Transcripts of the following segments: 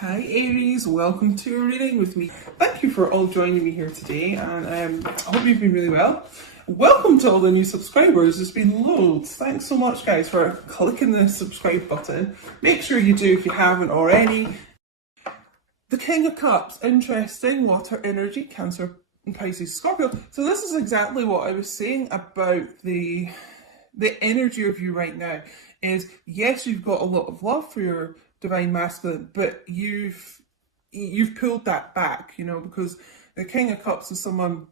Hi Aries, welcome to your reading with me. Thank you for all joining me here today, and I hope you've been really well. Welcome to all the new subscribers, there's been loads. Thanks so much guys for clicking the subscribe button. Make sure you do if you haven't already. The King of Cups, interesting, water energy, Cancer, and Pisces, Scorpio. So this is exactly what I was saying about the energy of you right now. Is yes, you've got a lot of love for your divine masculine, but you've pulled that back, you know, because the King of Cups is someone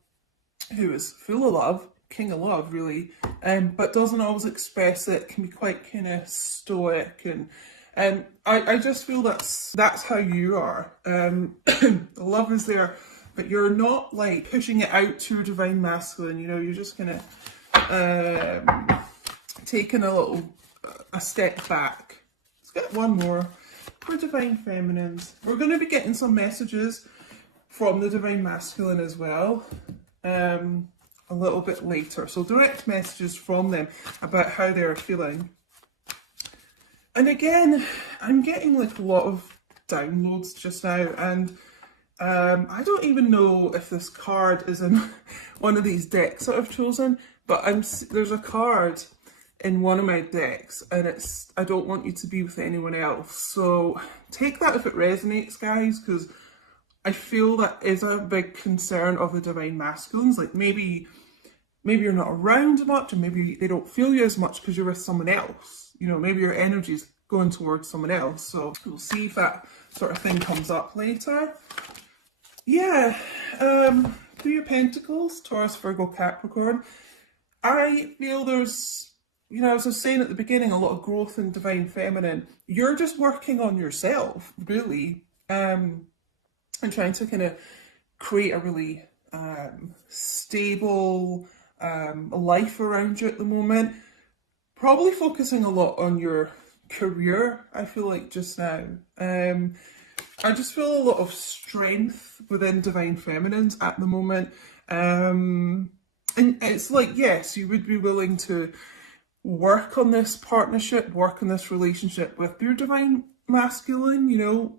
who is full of love, king of love really, but doesn't always express it, can be quite kind of stoic, and I just feel that's how you are. The love is there, but you're not like pushing it out to your divine masculine, you know, you're just kind of taking a step back. Let's get one more for divine feminines. We're going to be getting some messages from the divine masculine as well a little bit later, so direct messages from them about how they're feeling. And again, I'm getting like a lot of downloads just now, and I don't even know if this card is in one of these decks that I've chosen, but there's a card in one of my decks, and it's I don't want you to be with anyone else. So take that if it resonates, guys, because I feel that is a big concern of the divine masculines. Like maybe you're not around much, or maybe they don't feel you as much because you're with someone else. You know, maybe your energy's going towards someone else. So we'll see if that sort of thing comes up later. Yeah, Three of Pentacles, Taurus, Virgo, Capricorn. I feel there's, you know, as I was saying at the beginning, a lot of growth in divine feminine. You're just working on yourself, really, and trying to kind of create a really stable life around you at the moment. Probably focusing a lot on your career, I feel like, just now. I just feel a lot of strength within divine feminines at the moment. And it's like, yes, you would be willing to work on this partnership, work on this relationship with your divine masculine, you know,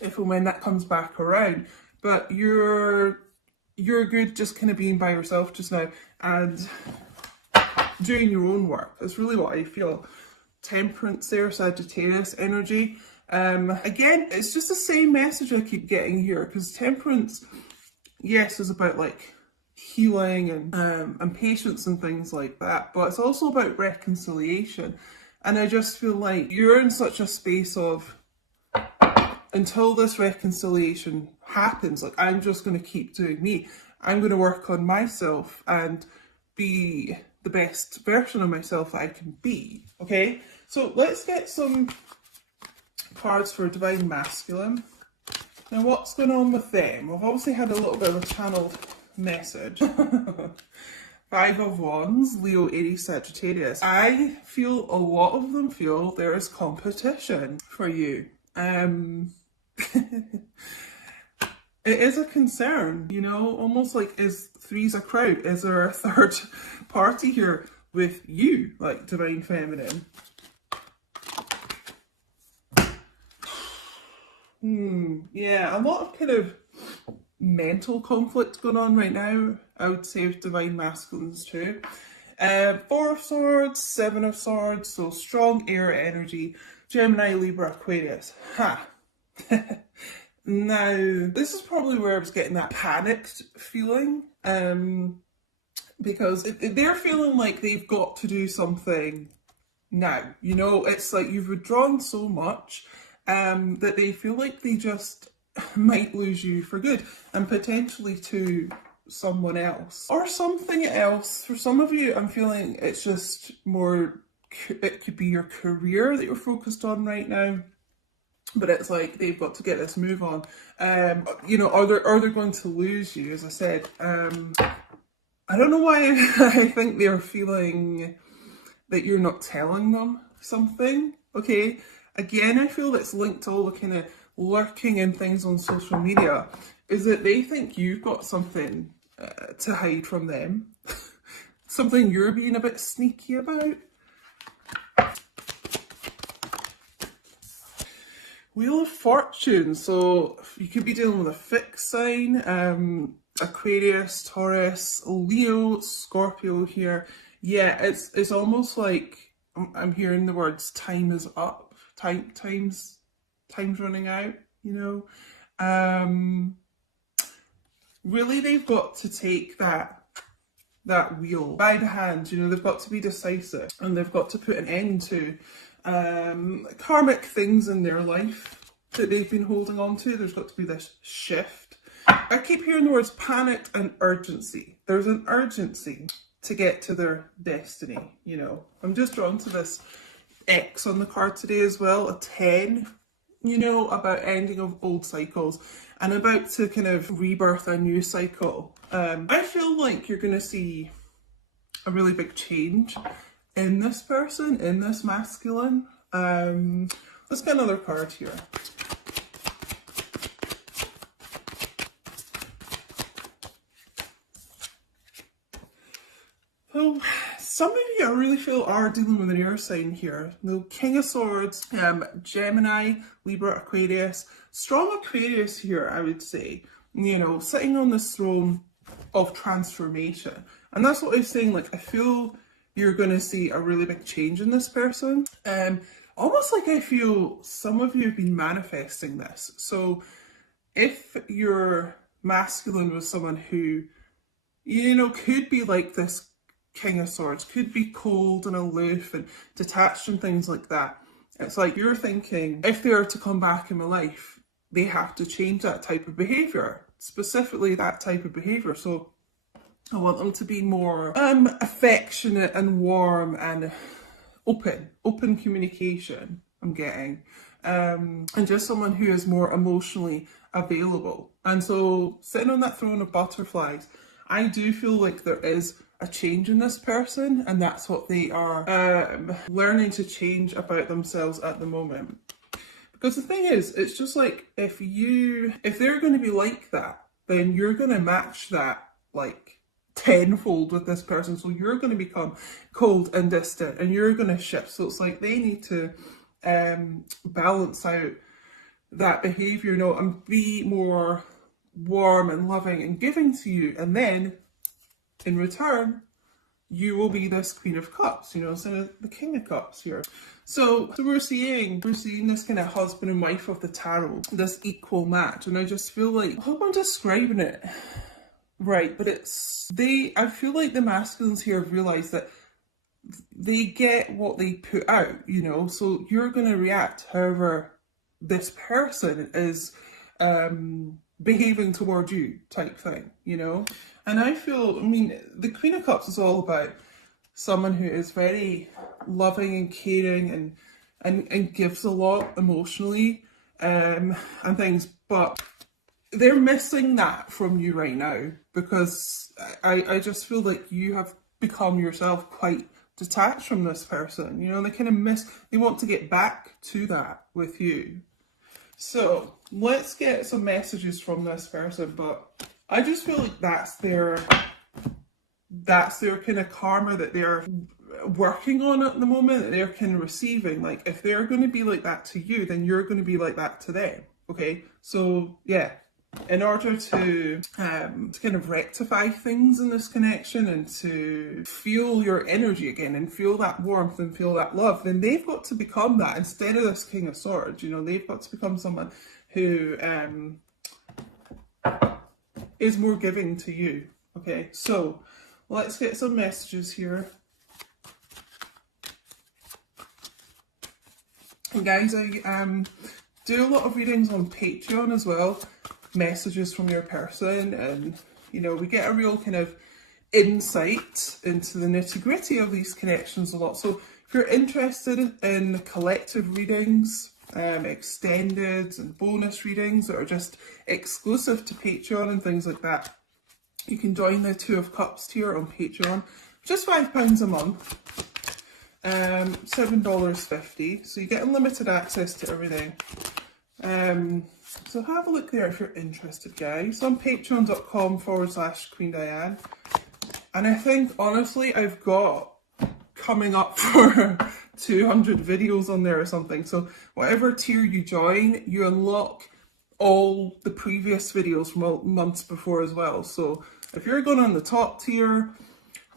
if and when that comes back around. But you're good just kind of being by yourself just now and doing your own work. That's really what I feel. Temperance there, Sagittarius energy. Again, it's just the same message I keep getting here, because Temperance, yes, is about like healing and patience and things like that, but it's also about reconciliation. And I just feel like you're in such a space of, until this reconciliation happens, like, I'm just going to keep doing me. I'm going to work on myself and be the best version of myself I can be. Okay, so let's get some cards for divine masculine. Now, what's going on with them? We've obviously had a little bit of a channeled message. Five of Wands, Leo, Aries, Sagittarius. I feel a lot of them feel there is competition for you. It is a concern, you know, almost like, is three's a crowd? Is there a third party here with you, like divine feminine? Yeah, a lot of kind of mental conflict going on right now, I would say, with divine masculines too. Four of Swords, Seven of Swords, so strong air energy, Gemini, Libra, Aquarius. Ha! Now, this is probably where I was getting that panicked feeling, because they're feeling like they've got to do something now. You know, it's like you've withdrawn so much that they feel like they just might lose you for good, and potentially to someone else or something else. For some of you, I'm feeling it's just more, it could be your career that you're focused on right now, but it's like they've got to get this move on. You know, are they going to lose you? As I said, I don't know why I think they're feeling that you're not telling them something. Okay, again, I feel that's linked to all the kind of lurking and things on social media, is that they think you've got something to hide from them, something you're being a bit sneaky about. Wheel of Fortune. So you could be dealing with a fixed sign, Aquarius, Taurus, Leo, Scorpio here. Yeah, it's almost like I'm hearing the words time is up, time's running out, you know. Really they've got to take that wheel by the hand, you know, they've got to be decisive and they've got to put an end to karmic things in their life that they've been holding on to. There's got to be this shift. I keep hearing the words panic and urgency. There's an urgency to get to their destiny, you know. I'm just drawn to this X on the card today as well, a 10, you know, about ending of old cycles and about to kind of rebirth a new cycle. I feel like you're going to see a really big change in this person, in this masculine. Let's get another card here. So, some of you I really feel are dealing with an air sign here. The King of Swords, Gemini, Libra, Aquarius. Strong Aquarius here, I would say. You know, sitting on this throne of transformation. And that's what I was saying, like, I feel you're going to see a really big change in this person. Almost like I feel some of you have been manifesting this. So if your masculine was someone who, you know, could be like this King of Swords, could be cold and aloof and detached and things like that. It's like you're thinking, if they are to come back in my life, they have to change that type of behaviour, specifically that type of behaviour. So I want them to be more affectionate and warm and open communication, I'm getting. And just someone who is more emotionally available. And so sitting on that throne of butterflies, I do feel like there is a change in this person, and that's what they are learning to change about themselves at the moment. Because the thing is, it's just like if they're going to be like that, then you're going to match that like tenfold with this person. So you're going to become cold and distant, and you're going to shift. So it's like they need to balance out that behavior, you know, and be more warm and loving and giving to you, and then in return you will be this Queen of Cups, you know, instead of the King of Cups here. So we're seeing this kind of husband and wife of the tarot, this equal match, and I just feel like, I hope I'm describing it right, but I feel like the masculines here have realised that they get what they put out, you know, so you're going to react however this person is behaving towards you type thing, you know. And I feel, I mean, the Queen of Cups is all about someone who is very loving and caring and gives a lot emotionally and things, but they're missing that from you right now, because I just feel like you have become yourself quite detached from this person, you know. They kind of they want to get back to that with you. So let's get some messages from this person, but I just feel like that's their kind of karma that they're working on at the moment, that they're kind of receiving. Like, if they're going to be like that to you, then you're going to be like that to them. Okay, so yeah, in order to kind of rectify things in this connection and to feel your energy again and feel that warmth and feel that love, then they've got to become that instead of this King of Swords. You know, they've got to become someone who is more giving to you. Okay, so let's get some messages here. And guys, I do a lot of readings on Patreon as well, messages from your person, and you know, we get a real kind of insight into the nitty-gritty of these connections a lot. So if you're interested in collective readings, extended and bonus readings that are just exclusive to Patreon and things like that, you can join the Two of Cups tier on Patreon, just £5 a month, $7.50, so you get unlimited access to everything. So have a look there if you're interested, guys, on patreon.com/Queen Diane. And I think, honestly, I've got coming up for 200 videos on there or something. So whatever tier you join, you unlock all the previous videos from months before as well. So if you're going on the top tier,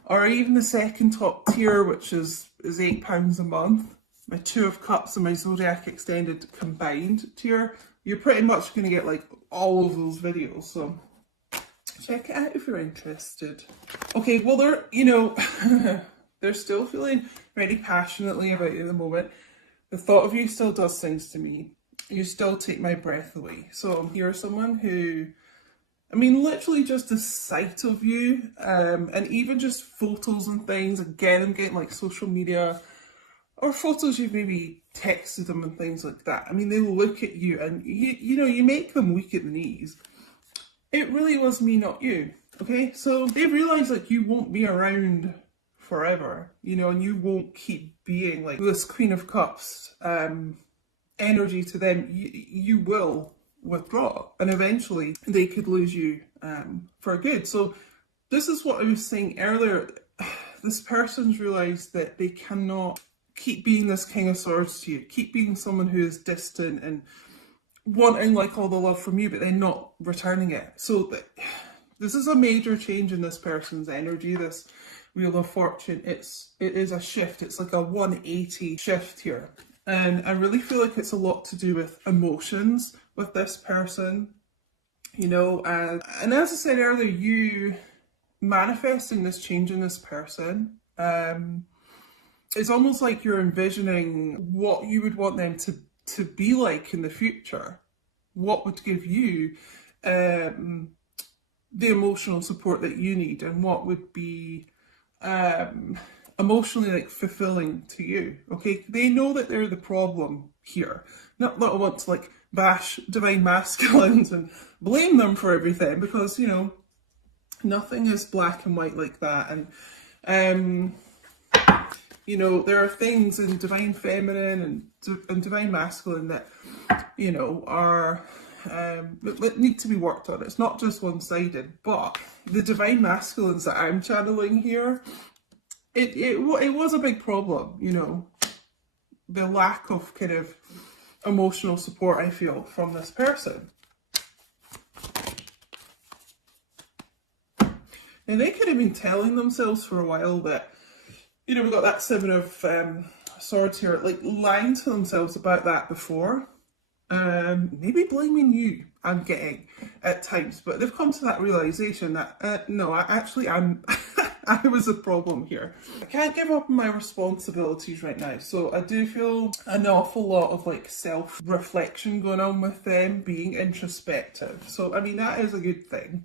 or even the second top tier, which is £8 a month, my Two of Cups and my Zodiac Extended combined tier, you're pretty much going to get like all of those videos. So check it out if you're interested. Okay, well, they're still feeling very passionately about you at the moment. The thought of you still does things to me. You still take my breath away. So you're someone who, I mean, literally just the sight of you, and even just photos and things, again, I'm getting like social media, or photos you've maybe texted them and things like that. I mean, they look at you and you make them weak at the knees. It really was me, not you. Okay, so they realize like you won't be around forever, and you won't keep being like this Queen of Cups energy to them. You will withdraw, and eventually they could lose you for good. So this is what I was saying earlier. This person's realized that they cannot keep being this King of Swords to you, keep being someone who is distant and wanting like all the love from you, but then not returning it. So this is a major change in this person's energy, this Wheel of Fortune. It is a shift. It's like a 180 shift here. And I really feel like it's a lot to do with emotions with this person, and as I said earlier, you manifesting this change in this person, it's almost like you're envisioning what you would want them to be like in the future, what would give you the emotional support that you need, and what would be emotionally like fulfilling to you. Okay, they know that they're the problem here. Not that I want to like bash divine masculines and blame them for everything, because nothing is black and white like that. And there are things in divine feminine and divine masculine that are that need to be worked on. It's not just one-sided. But the divine masculines that I'm channeling here, it was a big problem, the lack of kind of emotional support I feel from this person. And they could have been telling themselves for a while that, we've got that Seven of Swords here, like lying to themselves about that before. Maybe blaming you, I'm getting at times, but they've come to that realization that no, I'm I was a problem here. I can't give up on my responsibilities right now, so I do feel an awful lot of like self-reflection going on with them, being introspective. So I mean, that is a good thing.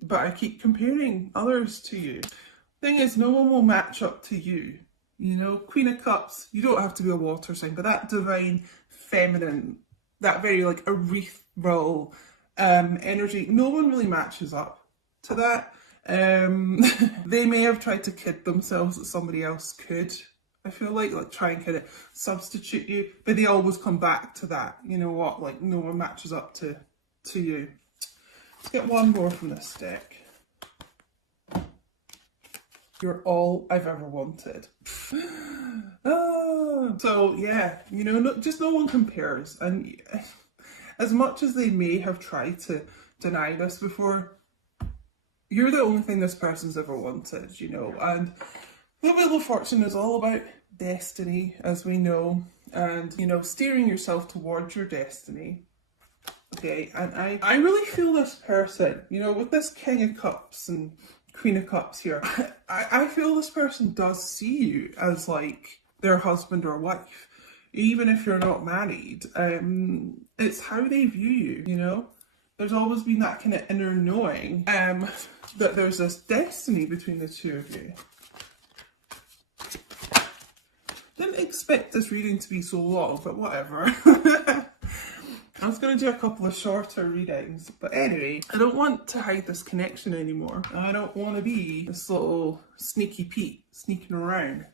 But I keep comparing others to you. Thing is, no one will match up to you. Queen of Cups, you don't have to be a water sign, but that divine feminine, that very like ethereal energy, no one really matches up to that. They may have tried to kid themselves that somebody else could, I feel like try and kind of substitute you, but they always come back to that, like no one matches up to you. Let's get one more from this deck. You're all I've ever wanted. So yeah, just no one compares. And as much as they may have tried to deny this before, you're the only thing this person's ever wanted, And the Wheel of Fortune is all about destiny, as we know, and, steering yourself towards your destiny. Okay, and I really feel this person, with this King of Cups and Queen of Cups here, I feel this person does see you as like their husband or wife, even if you're not married. It's how they view you, There's always been that kind of inner knowing that there's this destiny between the two of you. Didn't expect this reading to be so long, but whatever. I was going to do a couple of shorter readings, but anyway, I don't want to hide this connection anymore. I don't want to be this little sneaky Pete sneaking around,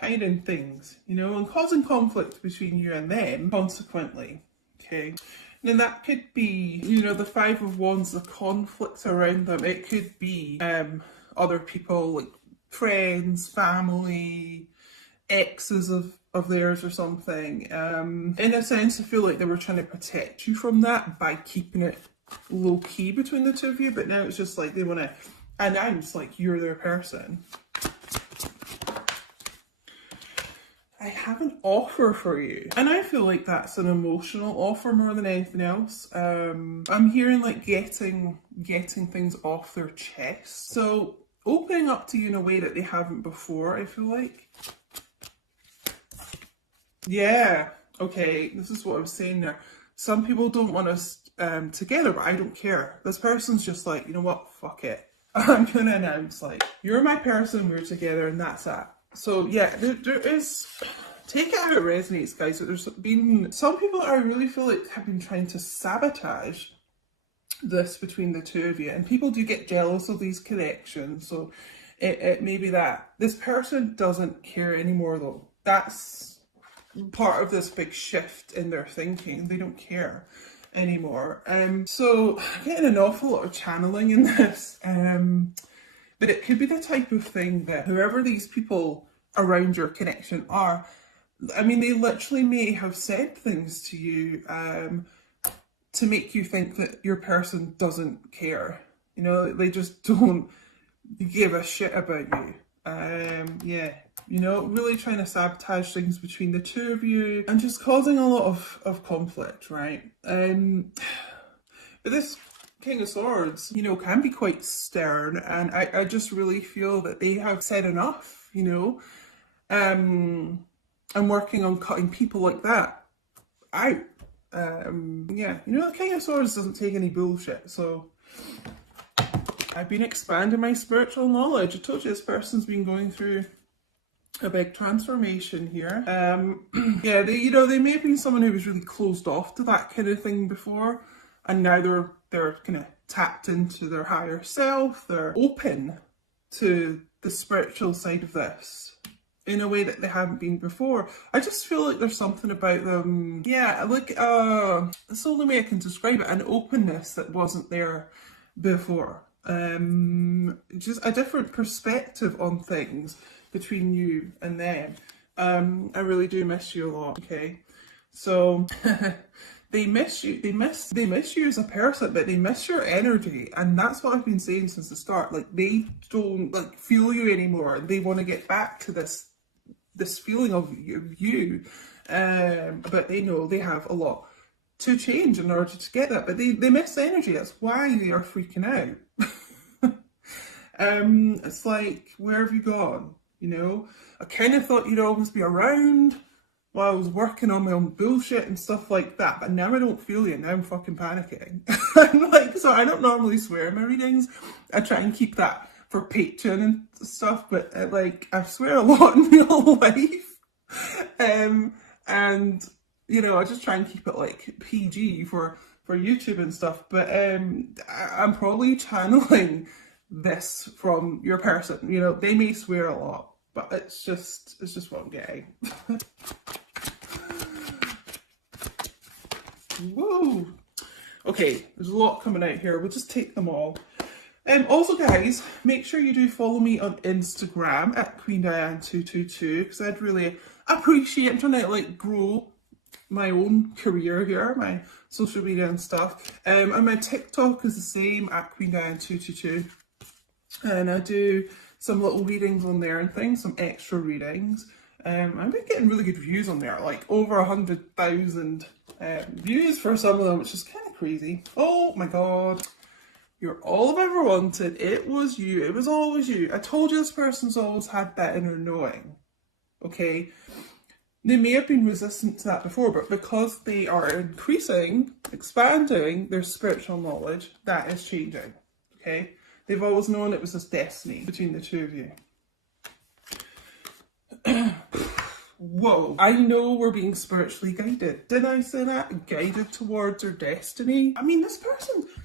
hiding things, and causing conflict between you and them, consequently, okay? And that could be, the Five of Wands, the conflict around them. It could be other people, like friends, family, exes of theirs or something. In a sense, I feel like they were trying to protect you from that by keeping it low key between the two of you, but now it's just like they want to announce like you're their person. I have an offer for you, and I feel like that's an emotional offer more than anything else. I'm hearing like getting things off their chest, so opening up to you in a way that they haven't before, I feel like. Yeah, okay, this is what I was saying there. Some people don't want us together, but I don't care. This person's just like, you know what, fuck it. I'm gonna announce like, you're my person, we're together, and that's that. So yeah, there is, take it how it resonates, guys. There's been some people that I really feel like have been trying to sabotage this between the two of you, and people do get jealous of these connections. So it may be that this person doesn't care anymore, though. That's part of this big shift in their thinking. They don't care anymore. So I'm getting an awful lot of channeling in this. But it could be the type of thing that whoever these people around your connection are, I mean, they literally may have said things to you to make you think that your person doesn't care. You know, they just don't give a shit about you. Yeah, you know, really trying to sabotage things between the two of you and just causing a lot of conflict, right? But this King of Swords, you know, can be quite stern, and I just really feel that they have said enough, you know. I'm working on cutting people like that out. Yeah, you know, the King of Swords doesn't take any bullshit, so I've been expanding my spiritual knowledge. I told you this person's been going through a big transformation here. Yeah, they may have been someone who was really closed off to that kind of thing before, and now they're kind of tapped into their higher self. They're open to the spiritual side of this in a way that they haven't been before. I just feel like there's something about them, yeah, like that's the only way I can describe it, an openness that wasn't there before. Just a different perspective on things between you and them. I really do miss you a lot, okay? So they miss you, they miss you as a person, but they miss your energy, and that's what I've been saying since the start. Like, they don't like feel you anymore. They want to get back to this feeling of you, but they know they have a lot to change in order to get that, but they miss the energy. That's why they are freaking out. It's like, where have you gone? You know, I kind of thought you'd always be around while I was working on my own bullshit and stuff like that, but now I don't feel you. Now I'm fucking panicking. I'm like, so I don't normally swear in my readings. I try and keep that for Patreon and stuff, but like, I swear a lot in real life. And you know, I just try and keep it like PG for YouTube and stuff, but I'm probably channeling this from your person. You know, they may swear a lot, but it's just what I'm getting. Whoa. Okay, there's a lot coming out here. We'll just take them all. Also, guys, make sure you do follow me on Instagram at QueenDiane222, because I'd really appreciate. I'm trying to like grow my own career here, my social media and stuff. And my TikTok is the same at QueenDiane222, and I do some little readings on there and things, some extra readings. I've been getting really good views on there, like over 100,000 views for some of them, which is kind of crazy. Oh my god. You're all I've ever wanted. It was you. It was always you. I told you this person's always had that inner knowing. Okay? They may have been resistant to that before, but because they are increasing, expanding their spiritual knowledge, that is changing. Okay? They've always known it was this destiny between the two of you. Whoa. I know we're being spiritually guided. Did I say that? Guided towards their destiny? I mean, this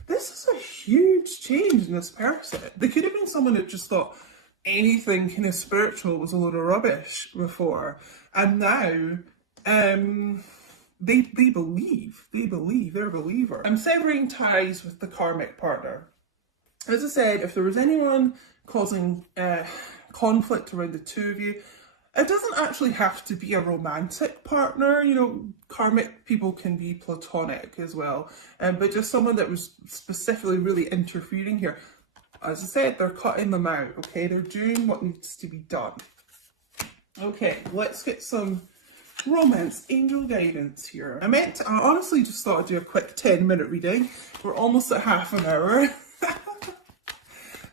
is a huge change in this person. They could have been someone that just thought anything kind of spiritual was a load of rubbish before. And now, they believe. They're a believer. I'm severing ties with the karmic partner. As I said, if there was anyone causing conflict around the two of you. It doesn't actually have to be a romantic partner, you know, karmic people can be platonic as well, but just someone that was specifically really interfering here. As I said, they're cutting them out, okay? They're doing what needs to be done. Okay, let's get some romance angel guidance here. I honestly just thought I'd do a quick 10-minute reading. We're almost at half an hour.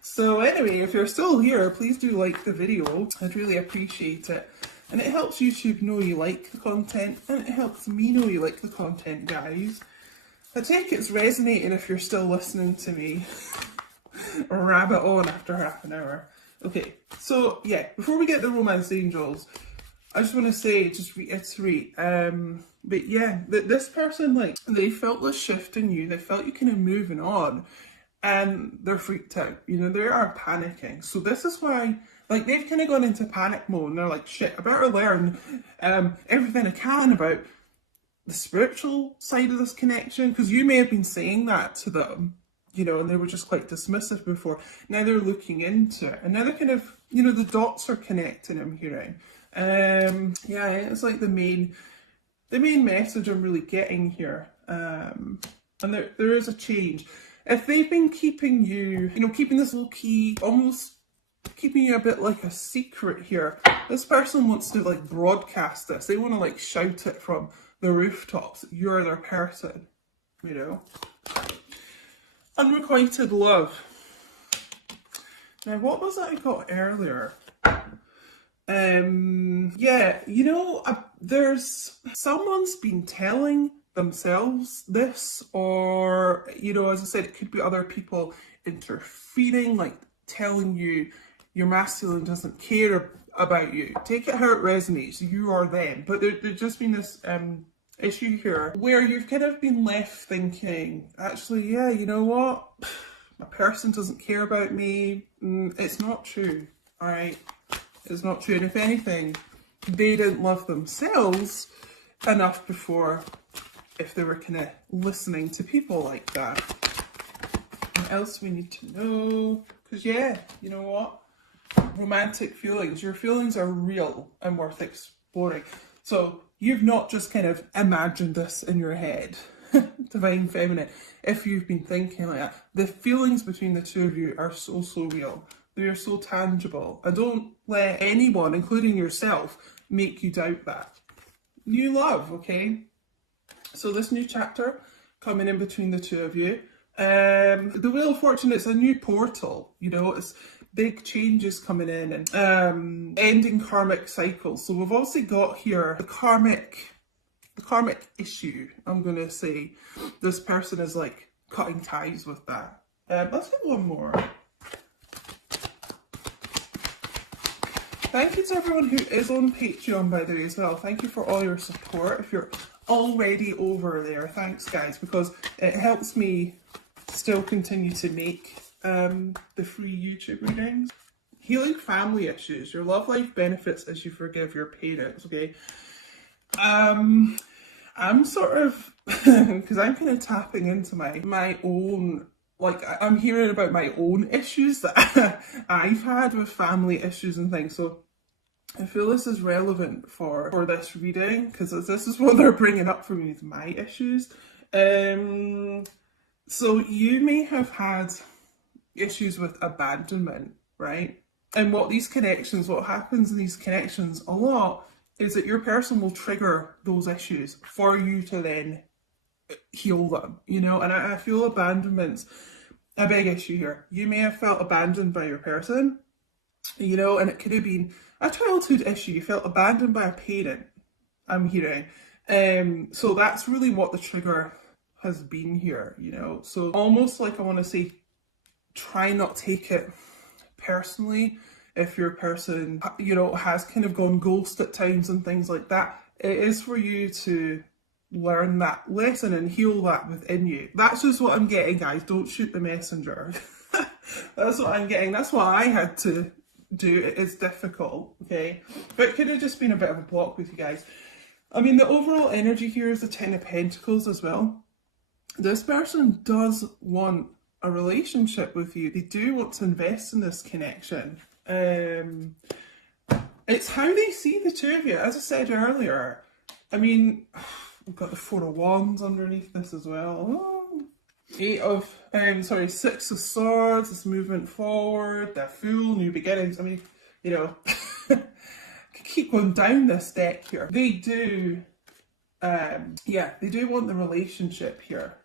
So anyway, if you're still here, please do like the video. I'd really appreciate it. And it helps YouTube know you like the content, and it helps me know you like the content, guys. I take it's resonating if you're still listening to me rabbit on after half an hour. Okay, so yeah, before we get the romance angels, I just want to say, just reiterate, but yeah, this person, like, they felt this shift in you, they felt you kind of moving on, and they're freaked out, you know, they are panicking. So this is why, like, they've kind of gone into panic mode, and they're like, shit, I better learn everything I can about the spiritual side of this connection, because you may have been saying that to them, you know, and they were just quite dismissive before. Now they're looking into it, and now they're kind of, you know, the dots are connecting, I'm hearing. Yeah, it's like the main message I'm really getting here. And there is a change. If they've been keeping you, you know, keeping this low key, almost keeping you a bit like a secret here, this person wants to like broadcast this. They want to like shout it from the rooftops. You're their person, you know. Unrequited love. Now, what was that I got earlier? Yeah, you know, there's someone's been telling themselves this, or, you know, as I said, it could be other people interfering, like telling you your masculine doesn't care about you. Take it how it resonates, you are them. But there's just been this issue here where you've kind of been left thinking, actually, yeah, you know what? A person doesn't care about me. It's not true, all right? It's not true. And if anything, they didn't love themselves enough before, if they were kind of listening to people like that. What else we need to know? Because yeah, you know what? Romantic feelings. Your feelings are real and worth exploring. So you've not just kind of imagined this in your head. Divine Feminine. If you've been thinking like that, the feelings between the two of you are so real. They are so tangible. And don't let anyone, including yourself, make you doubt that. New love, okay? So this new chapter coming in between the two of you. The Wheel of Fortune, it's a new portal, you know, it's big changes coming in and ending karmic cycles. So we've also got here the karmic issue, I'm going to say. This person is like cutting ties with that. Let's get one more. Thank you to everyone who is on Patreon, by the way, as well. Thank you for all your support. If you're already over there, thanks, guys, because it helps me still continue to make the free YouTube readings. Healing family issues. Your love life benefits as you forgive your parents, okay? I'm sort of, because I'm kind of tapping into my own, like, I'm hearing about my own issues that I've had with family issues and things. So I feel this is relevant for this reading, because this is what they're bringing up for me, is my issues. So you may have had issues with abandonment, right? And what happens in these connections a lot is that your person will trigger those issues for you to then heal them, you know? And I feel abandonment's a big issue here. You may have felt abandoned by your person, you know, and it could have been a childhood issue. You felt abandoned by a parent, I'm hearing. So that's really what the trigger has been here, you know? So almost like, I want to say, try not take it personally. If your person, you know, has kind of gone ghost at times and things like that, it is for you to learn that lesson and heal that within you. That's just what I'm getting, guys. Don't shoot the messenger. That's what I'm getting. That's what I had to do. It is difficult, okay? But it could have just been a bit of a block with you guys. I mean, the overall energy here is the Ten of Pentacles as well. This person does want a relationship with you. They do want to invest in this connection. It's how they see the two of you. As I said earlier, I mean, we've got the Four of Wands underneath this as well. Oh. Six of Swords, this movement forward, the Fool, new beginnings. I mean, you know, could keep going down this deck here. They do, they do want the relationship here.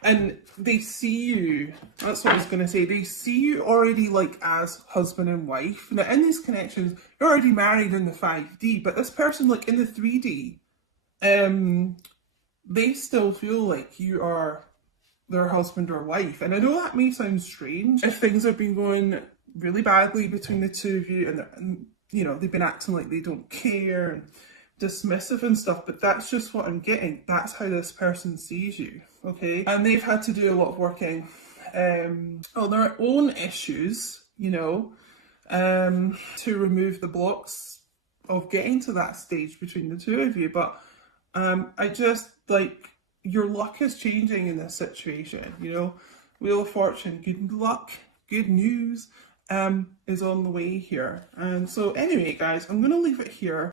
And they see you, that's what I was going to say, they see you already like as husband and wife. Now in these connections, you're already married in the 5D, but this person like in the 3D, they still feel like you are their husband or wife. And I know that may sound strange if things have been going really badly between the two of you and you know, they've been acting like they don't care and dismissive and stuff, but that's just what I'm getting. That's how this person sees you, okay? And they've had to do a lot of working on their own issues, you know, to remove the blocks of getting to that stage between the two of you. But I just, like, your luck is changing in this situation, you know? Wheel of Fortune, good luck, good news is on the way here. And so anyway, guys, I'm going to leave it here.